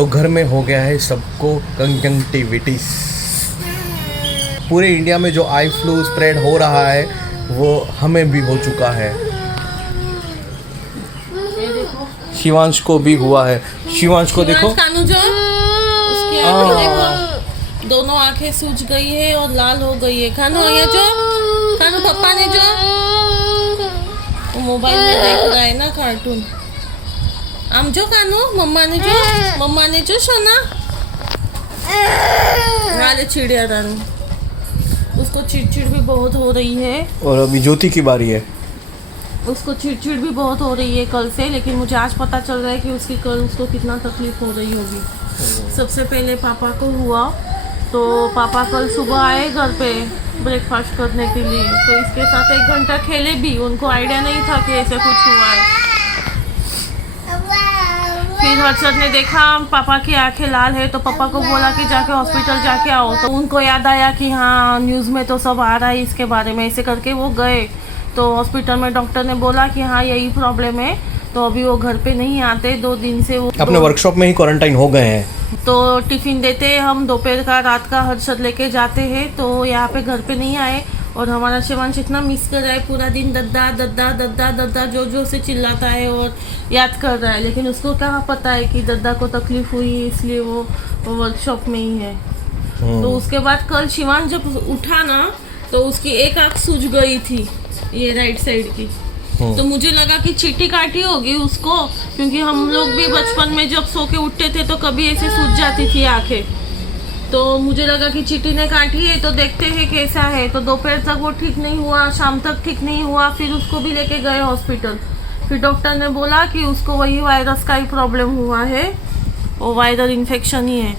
तो घर में हो गया है सबको कंजंक्टिविटिस। पूरे इंडिया में जो आई फ्लू स्प्रेड हो रहा है वो हमें भी हो चुका है। शिवांश को भी हुआ है। शिवांश को देखो, कानू जो उसकी आंखें देखो, दोनों आंखें सूज गई है और लाल हो गई है। कानू ये जो कानू पापा ने जो मोबाइल में देख रहा है ना कार्टून। आम जो कानू मम्मा ने जो सोना नाले चिड़िया रानू, उसको चिड़चिड़ भी बहुत हो रही है। और अभी ज्योति की बारी है। उसको चिड़चिड़ भी बहुत हो रही है कल से, लेकिन मुझे आज पता चल रहा है कि उसकी कल उसको कितना तकलीफ हो रही होगी। सबसे पहले पापा को हुआ, तो पापा कल सुबह आए घर पे ब्रेकफास्ट करने के लिए, तो इसके साथ 1 घंटा खेले भी। उनको आइडिया नहीं था कि ऐसे कुछ हुआ है। फिर हर्षद ने देखा पापा की आंखें लाल है, तो पापा को बोला कि जाके हॉस्पिटल जाके आओ। तो उनको याद आया कि हाँ न्यूज़ में तो सब आ रहा है इसके बारे में, ऐसे करके वो गए। तो हॉस्पिटल में डॉक्टर ने बोला कि हाँ यही प्रॉब्लम है, तो अभी वो घर पे नहीं आते 2 दिन से। वो अपने वर्कशॉप में ही क्वारंटाइन हो गए हैं। तो टिफ़िन देते हैं हम, दोपहर का रात का हर्षद लेके जाते हैं, तो यहाँ पे घर पे नहीं आए। और हमारा शिवांश इतना मिस कर रहा है, पूरा दिन दद्दा दद्दा दद्दा दद्दा जो से चिल्लाता है और याद कर रहा है। लेकिन उसको क्या पता है कि दद्दा को तकलीफ हुई है, इसलिए वो वर्कशॉप में ही है। तो उसके बाद कल शिवांश जब उठा ना, तो उसकी एक आँख सूज गई थी, ये राइट साइड की। तो मुझे लगा कि चींटी काटी होगी उसको, क्योंकि हम लोग भी बचपन में जब सो के उठते थे तो कभी ऐसे सूज जाती थी आंखें। तो मुझे लगा कि चींटी ने काटी है, तो देखते हैं कैसा है। तो दोपहर तक वो ठीक नहीं हुआ, शाम तक ठीक नहीं हुआ। फिर उसको भी लेके गए हॉस्पिटल। फिर डॉक्टर ने बोला कि उसको वही वायरस का ही प्रॉब्लम हुआ है, वो वायरल इन्फेक्शन ही है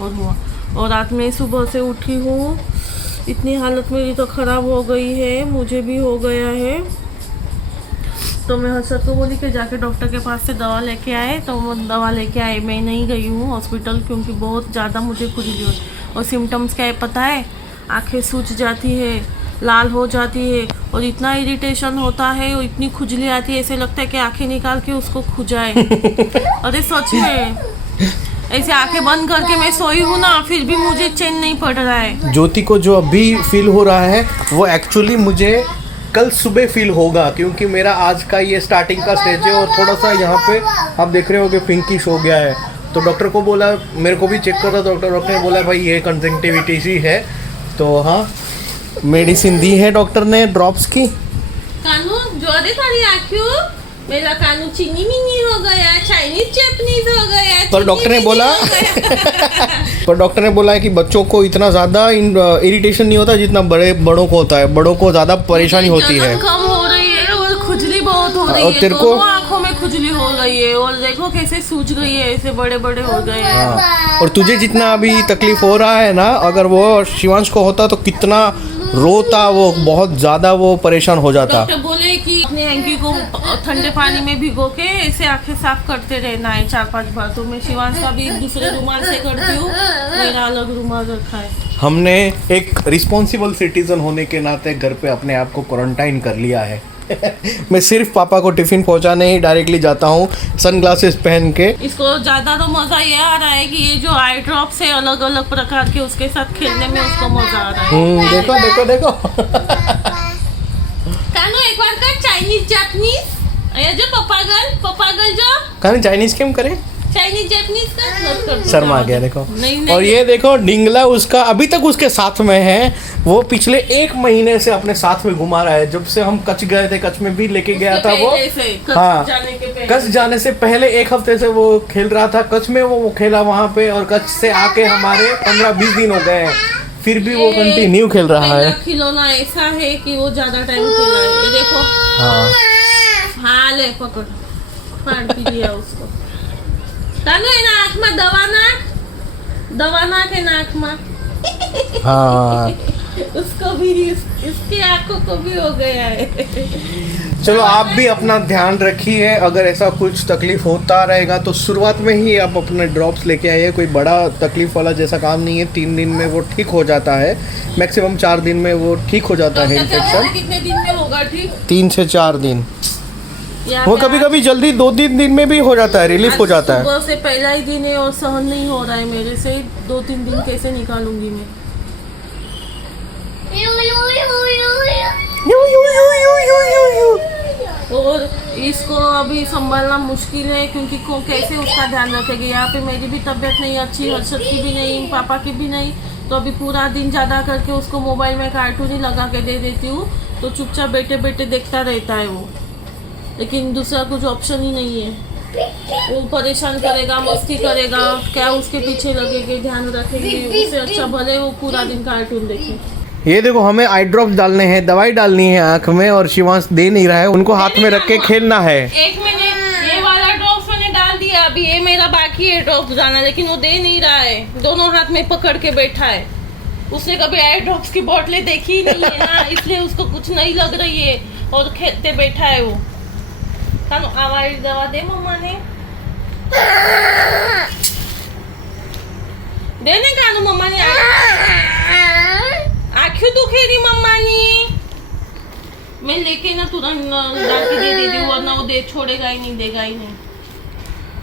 और हुआ। और रात में सुबह से उठी हूँ, इतनी हालत मेरी तो ख़राब हो गई है, मुझे भी हो गया है। तो मैं हर्षद को बोली कि जाके डॉक्टर के पास से दवा लेके आए, तो वो दवा लेके आए। मैं नहीं गई हूँ हॉस्पिटल, क्योंकि बहुत ज़्यादा मुझे खुजली हो। और सिम्टम्स क्या है पता है? आंखें सूज जाती है, लाल हो जाती है, और इतना इरिटेशन होता है, और इतनी खुजली आती है, ऐसे लगता है कि आंखें निकाल के उसको खुजाए। अरे सच में ऐसे आंखें बंद करके मैं सोई हूँ ना, फिर भी मुझे चैन नहीं पड़ रहा है। ज्योति को जो अभी फील हो रहा है वो एक्चुअली मुझे कल सुबह फील होगा, क्योंकि मेरा आज का ये स्टार्टिंग का स्टेज है और थोड़ा सा यहाँ पे आप देख रहे हो कि पिंकिश हो गया है। तो डॉक्टर को बोला, मेरे को भी चेक करा, डॉक्टर ने बोला भाई ये कंजंक्टिविटिस ही है। तो हाँ मेडिसिन दी है डॉक्टर ने ड्रॉप्स की। कानू जो अरे तारी आँखों, मेरा कानू चीनी मिनी हो गया, चाइनीज जैपनीज हो गया। पर डॉक्टर ने बोला पर डॉक्टर ने बोला है कि बच्चों को इतना ज़्यादा इरिटेशन नहीं होता जितना बड़ों को होता है। बड़ों को ज़्यादा परेशानी होती है, कम हो रही है और खुजली बहुत हो रही है। तेरे को आँखों में खुजली हो गई है, और देखो कैसे सूज गई है, ऐसे बड़े बड़े हो गए हैं। हाँ। और तुझे जितना अभी तकलीफ हो रहा है ना, अगर वो शिवांश को होता तो कितना रोता, वो बहुत ज़्यादा वो परेशान हो जाता। डॉक्टर बोले कि अपने हैंकी को ठंडे पानी में भिगो के ऐसे आंखें साफ करते रहना है 4-5 बार। तो मैं शिवांश का भी दूसरे रुमाल से करती हूँ, मेरा अलग रुमाल रखा है। हमने एक रिस्पॉन्सिबल सिटीजन होने के नाते घर पे अपने आप को क्वारंटाइन कर लिया है। मैं सिर्फ पापा को टिफिन पहुंचाने ही डायरेक्टली जाता हूँ, सनग्लासेस पहन के। इसको ज़्यादा तो मज़ा ये आ रहा है कि ये जो आई ड्रॉप्स है अलग अलग प्रकार के, उसके साथ खेलने में उसको मज़ा आ रहा है। देखो देखो देखो कानू एक बार कर चाइनीज जापानीज, ये जो पपागल जो कहानी चाइनीज केम करें, चाइनीज जापानीज का शर्मा गया देखो। नहीं। और ये देखो डिंगला उसका अभी तक उसके साथ में है, वो पिछले 1 महीने से अपने साथ में घुमा रहा है। जब से हम कच्छ गए थे, कच्छ में भी लेके गया था वो। हाँ, कच्छ जाने से पहले 1 हफ्ते से वो खेल रहा था कच्छ में। वो खेला वहाँ पे, और कच्छ से आके हमारे 15-20 दिन हो गए हैं, फिर भी वो कंटिन्यू खेल रहा है। खिलौना ऐसा है कि वो ज्यादा टाइम खेला है। ये देखो, हाँ ले पकड़, फाड़ भी दिया उसको। कानू है ना आँख में दवा नाक है नाक में। हाँ उसको भी, इसकी आंखों को भी हो गया है। चलो आप भी अपना ध्यान रखिए। अगर ऐसा कुछ तकलीफ होता रहेगा तो शुरुआत में ही आप अपने ड्रॉप्स लेके आइए। कोई बड़ा तकलीफ वाला जैसा काम नहीं है। 3 दिन में वो ठीक हो जाता है, मैक्सिमम 4 दिन में वो ठीक हो जाता है इन्फेक्शन। कितने दिन में होगा ठीक? 3 से 4 दिन। वो कभी कभी जल्दी 2-3 दिन में भी हो जाता है, रिलीफ हो जाता है। सुबह से पहला ही दिन है और सहन नहीं हो रहा है मेरे से। 2-3 दिन कैसे निकालूंगी मैं। और इसको अभी संभालना मुश्किल है क्योंकि कैसे उसका ध्यान रखेगी। यहाँ पे मेरी भी तबीयत नहीं अच्छी, हर्षद की भी नहीं, पापा की भी नहीं। तो अभी पूरा दिन ज़्यादा करके उसको मोबाइल में कार्टून ही लगा के दे देती हूँ, तो चुपचाप बैठे बैठे देखता रहता है वो। लेकिन दूसरा कुछ ऑप्शन ही नहीं है। वो परेशान करेगा, मस्ती करेगा, क्या उसके पीछे लगेंगे, ध्यान रखेंगे। उससे अच्छा भले वो पूरा दिन कार्टून देखे। ये देखो, हमें आई ड्रॉप्स डालने हैं, दवाई डालनी है आँख में, और शिवांश दे नहीं रहा है। उनको हाथ में रख के खेलना है। एक मैंने ये वाला ड्रॉप्स मैंने डाल दिया, अभी ये मेरा बाकी है ड्रॉप्स डालना, लेकिन वो दे नहीं रहा है। दोनों हाथ में पकड़ के बैठा है। उसने कभी आई ड्रॉप्स की बोतलें देखी ही नहीं है ना, इसलिए उसको कुछ नहीं लग रही है और खेलते बैठा है वो। कानू आवाज दवा दे मम्मा ने, देने कानू मम्मा ने। आँखें दुखेरी मम्मा ने। मैं लेके ना तुरंत डाल के दे देती हूँ, वरना वो दे छोड़ेगा ही नहीं, देगा ही नहीं।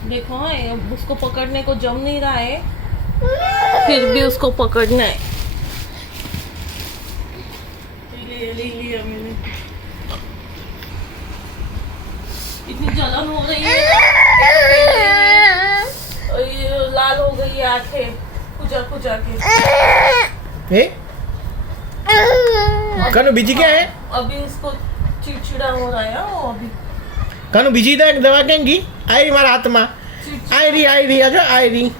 देखो उसको पकड़ने को जम नहीं रहा है, फिर भी उसको पकड़ना है। ले लिया मैंने। इतनी जलन हो रही है, ये लाल हो गई है आंखें खुजा खुजा के। कानू बीजी क्या है? अभी उसको चिड़चिड़ा हो रहा है वो अभी। कानू बीजी दवा केंगी आई रही मारा हाथ में, आई रही आजो आई रही।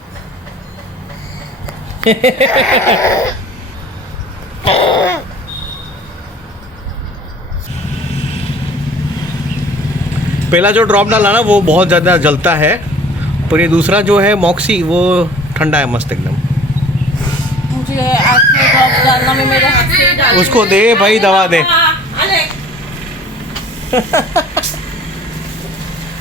पहला जो ड्रॉप डाला ना वो बहुत ज़्यादा जलता है, पर ये दूसरा जो है मॉक्सी वो ठंडा है मस्त एकदम। मुझे आँख में ड्रॉप डालना में मेरे हाथ से डाल। उसको दे भाई, दवा दे।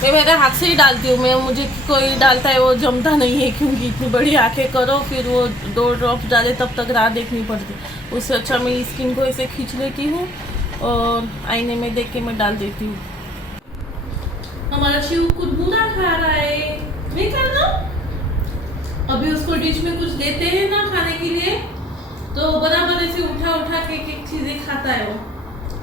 मैं मेरे हाथ से ही डालती हूँ। मैं मुझे कोई डालता है वो जमता नहीं है, क्योंकि इतनी बड़ी आंखें करो फिर वो 2 ड्रॉप डाले तब तक राह देखनी पड़ती। उससे अच्छा मैं स्किन को ऐसे खींच लेती हूँ और आईने में देख के मैं डाल देती हूँ। हमारा शिव कुरमुरा खा रहा है, नहीं खाना। अभी उसको डिश में कुछ देते हैं ना खाने के लिए, तो बराबर ऐसे उठा उठा के एक चीजें खाता है वो।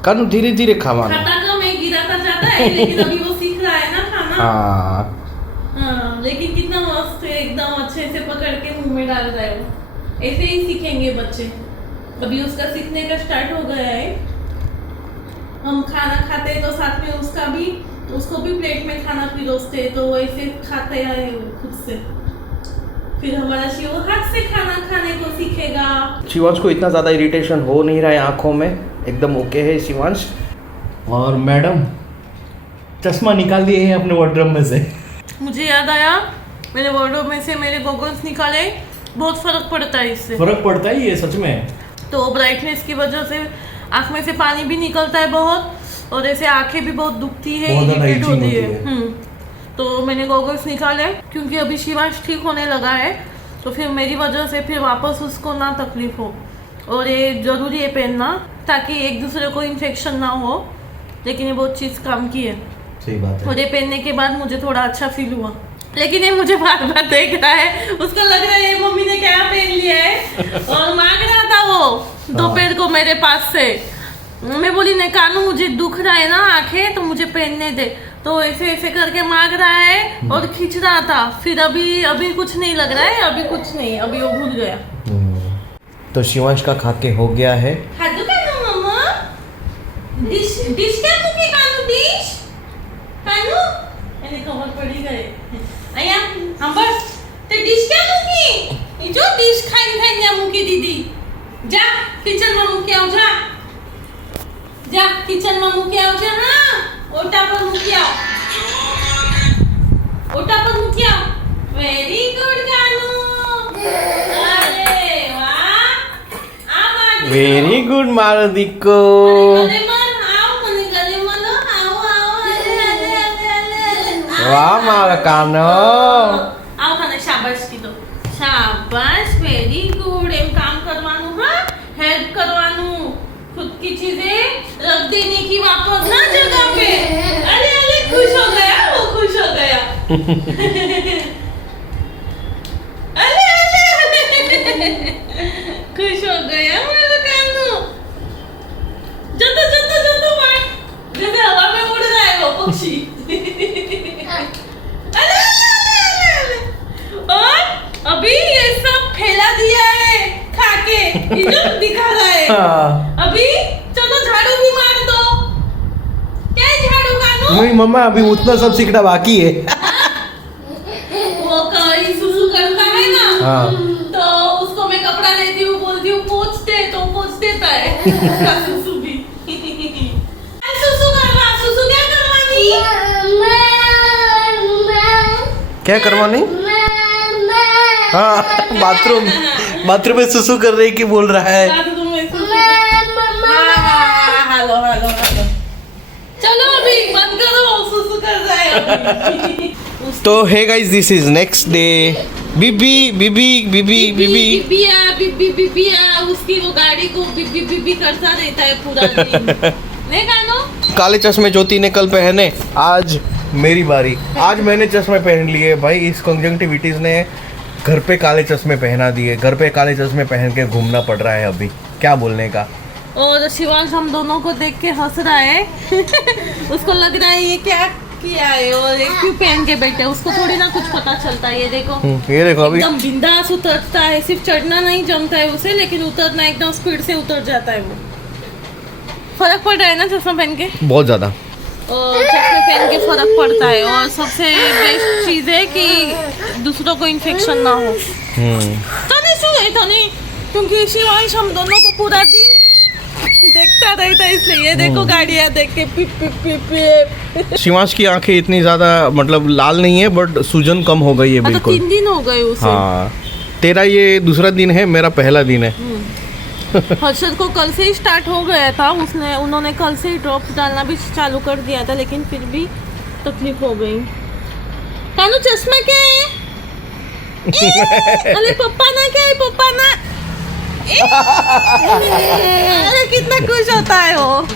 कानू धीरे धीरे खावा, खाता कम है, गिराता जाता है, लेकिन अभी वो सीख रहा है ना खाना। हाँ, लेकिन कितना मस्त है, एकदम अच्छे से पकड़ के मुंह में डाल रहा है वो। ऐसे ही सीखेंगे बच्चे। अभी उसका सीखने का स्टार्ट हो गया है। हम खाना खाते हैं तो साथ में उसको भी प्लेट में खाना पिरोसते हैं, तो वो ऐसे खाते हैं खुद से। फिर हमारा शिव हाथ से खाना खाने को सीखेगा। शिवांश को इतना ज़्यादा इरिटेशन हो नहीं रहा है आँखों में, एकदम ओके है शिवांश। और मैडम चश्मा निकाल दिए हैं अपने वार्डरोब में से। मुझे याद आया, मेरे वार्डरोब में से मेरे गॉगल्स निकाले। बहुत फर्क पड़ता है इससे। फर्क पड़ता है ये सच में। तो ब्राइटनेस की वजह से आँख में से पानी भी निकलता है बहुत, और ऐसे आंखें भी बहुत दुखती है, इरिटेट होती है। तो मैंने गॉगल्स निकाले क्योंकि अभी शिवांश ठीक होने लगा है, तो फिर मेरी वजह से फिर वापस उसको ना तकलीफ हो। और ये जरूरी है पहनना ताकि एक दूसरे को इन्फेक्शन ना हो, लेकिन ये बहुत चीज़ काम की है। सही बात है। और ये पहनने के बाद मुझे थोड़ा अच्छा फील हुआ, लेकिन ये मुझे बार बार देख रहा है, उसको लग रहा है मम्मी ने क्या पहन लिया है, और मांग रहा था वो दोपहर को मेरे पास से। मैं बोली नहीं कानू, मुझे दुख रहा है ना आंखें, तो मुझे पहनने दे। तो ऐसे ऐसे करके मांग रहा है और खींच रहा था। फिर अभी कुछ नहीं लग रहा है, अभी कुछ नहीं, अभी वो भूल गया। तो शिवांश का खा के हो गया है। खादू कानू मम्मा, डिश क्या मुकी कानू, डिश कानू એને ખબર પડી ગઈ। અહીંયા સાંભળ, તે ડીશ ક્યાં મૂકી? ઈ જો ડીશ ખાઈને ત્યાં મૂકી દીધી। જા કિચનમાં મૂકી આવ, જા કિચનમાં મૂકી આવ, જા। હા, ઓટા પર મૂકી આવ, ઓટા પર મૂકી આવ। વેરી ગુડ કાનુ, અરે વાહ, આ બાજુ વેરી ગુડ મારો દીકો। વાહ મારો કાનો, આવ તને શાબાશ કીધો, શાબાશ, વેરી ગુડ। એમ કામ કરવાનું, હા, હેલ્પ કરવાનું, खुद की चीजें रख देने की वापस ना जगह पे। अरे अरे खुश हो गया, वो खुश हो गया। अले अले अले खुश हो गया मेरा कानू। जतो जतो जतो मार, जैसे हवा में उड़ रहा है वो पक्षी। अले अले अले अले। और अभी ये सब फैला दिया है खा के, इधर दिखा रहा है। अभी चलो झाड़ू भी मार दो। क्या है झाड़ू कानू? नहीं मम्मा, अभी उतना सब सीखना बाकी है। वो कहीं सुसु करता है ना, हाँ। तो उसको मैं कपड़ा लेती हूँ, बोलती हूँ पोंछ दे, तो पोंछ देता है। उसका सुसु भी। सुसु करवा, सुसु क्या करवानी? क्या करवानी? हाँ, बाथरूम में सुसु कर रही कि बोल रहा है। Hello hello hello. चलो अभी बंद करो, सुसु कर रहा है अभी। तो hey guys, this is next day. बीबी बीबी बीबी बीबी बिबिया उसकी वो गाड़ी को बिबी बिबी करता रहता है पूरा दिन। नहीं कानो? काले चश्मे ज्योति ने कल पहने, आज मेरी बारी। आज मैंने चश्मे पहन लिए भाई। इस कंजंक्टिविटीज ने घर पे काले चश्मे पहना दिए। घर पे काले चश्मे पहन के घूमना पड़ रहा है अभी, क्या बोलने का। और शिवांश हम दोनों को देख के हंस रहा है। उसको लग रहा है ये क्या किया है और ये क्यों पहन के बैठे, उसको थोड़ी ना कुछ पता चलता है। ये देखो अभी एकदम बिंदास उतरता है, सिर्फ चढ़ना नहीं जमता है उसे, लेकिन उतरना एकदम स्पीड से उतर जाता है वो। फर्क पड़ रहा है ना चश्मा पहन के? बहुत ज्यादा। और चश्मे पहन के फर्क पड़ता है। और सबसे बेस्ट चीज है कि दूसरों को इन्फेक्शन ना हो। क्योंकि शिवांश हम दोनों को पूरा दिन देखता रहता है, इसलिए ये देखो गाड़ियाँ देख के पिप पिप पिप पिप। शिवांश की आंखें इतनी ज्यादा मतलब लाल नहीं है, बट सूजन कम हो गई है तो बिल्कुल। 3 दिन हो गए उसे। हाँ, तेरा ये दूसरा दिन है, मेरा पहला दिन है। हर्षद को कल से ही स्टार्ट हो गया था, उन्होंने कल से ही ड्रॉप्स डालना भी चालू कर दिया था, लेकिन फिर भी तकलीफ हो गई। कानू चश्मा क्या है? अरे पप्पा ना, क्या है पप्पा ना? अरे कितना खुश होता है वो।